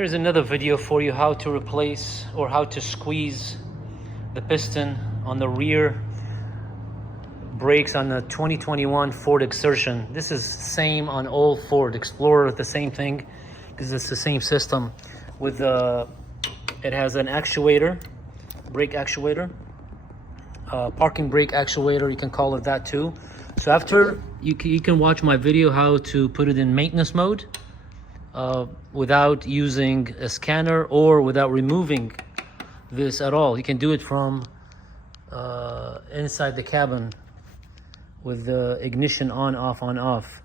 Here's another video for you how to replace or how to squeeze the piston on the rear brakes on the 2021 Ford Exertion. This is same on all Ford Explorer, the same thing, because it's the same system. With it has an actuator, brake actuator, parking brake actuator, you can call it that too. So after you can watch my video how to put it in maintenance mode without using a scanner or without removing this at all. You can do it from inside the cabin with the ignition on, off, on, off.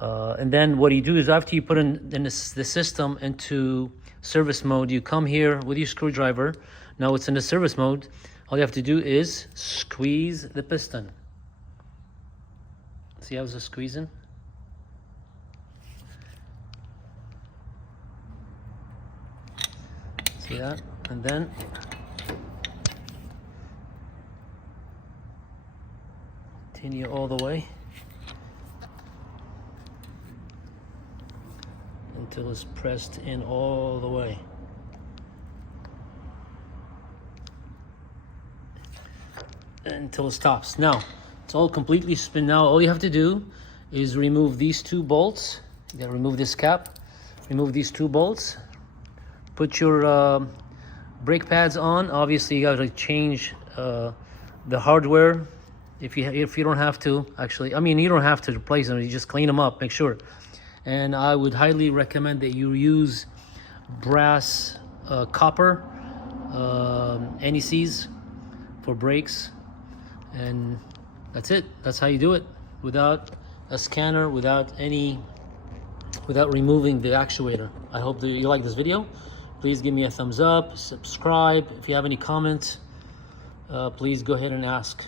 And then what you do is after you put in the system into service mode, you come here with your screwdriver. Now it's in the service mode. All you have to do is squeeze the piston. See how it's squeezing? See that? And then continue all the way until it's pressed in all the way. Until it stops. Now it's all completely spin. Now all you have to do is remove these two bolts. You gotta remove this cap, remove these two bolts, put your brake pads on. Obviously you gotta change the hardware if you don't have to. Actually, I mean, you don't have to replace them, you just clean them up, make sure. And I would highly recommend that you use brass copper NECs for brakes. And that's it. That's how you do it, without a scanner, without removing the actuator. I hope that you like this video. Please give me a thumbs up, subscribe. If you have any comments, please go ahead and ask.